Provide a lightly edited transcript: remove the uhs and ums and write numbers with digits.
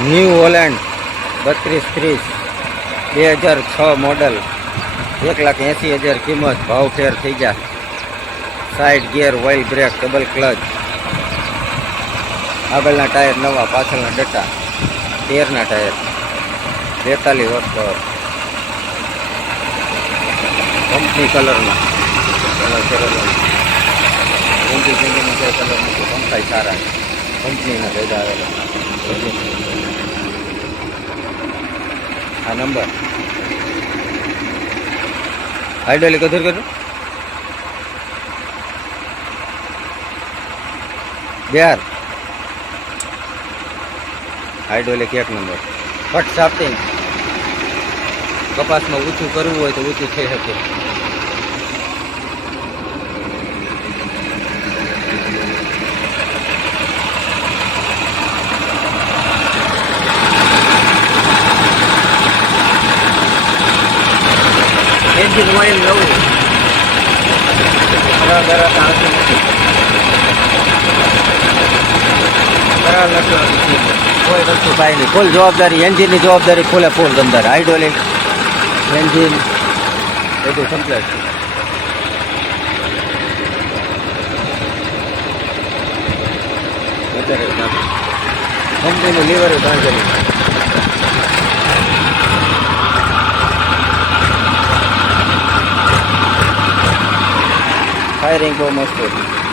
New Holland 3230 2006 model 1,80,000 કિંમત. ભાવ ફેર થઈ જાય. Side gear, oil break, double clutch. આગળના ટાયર નવા, પાછળના ડટ્ટા. 13ના ટાયર. 42 horse power. કંપની કલરમાં કલર કરેલો. ઊંધી જિંદગીમાં કોઈ કલર નથી. પંખાઈ સારા કંપનીના ભેગા આવેલા. આ નંબર હાઇડ્રોલિક અધૂર કરું બિહાર. Hydraulic 1 number. ફટ સાફ્ટિંગ. કપાસમાં ઊંચું કરવું હોય તો ઊંચું થઈ શકે. એન્જિન ઓઇલ નવું. કોઈ વસ્તુ કાંઈ નહીં. ફૂલ જવાબદારી. એન્જિનની જવાબદારી ફૂલે ફૂલ ગમદાર. હાઇડ્રોલિક એન્જિન બધું કમ્પ્લેટ. કંપનીનું લીવર બાંધેલું. ફાયરિંગ બહુ મસ્ત હતું.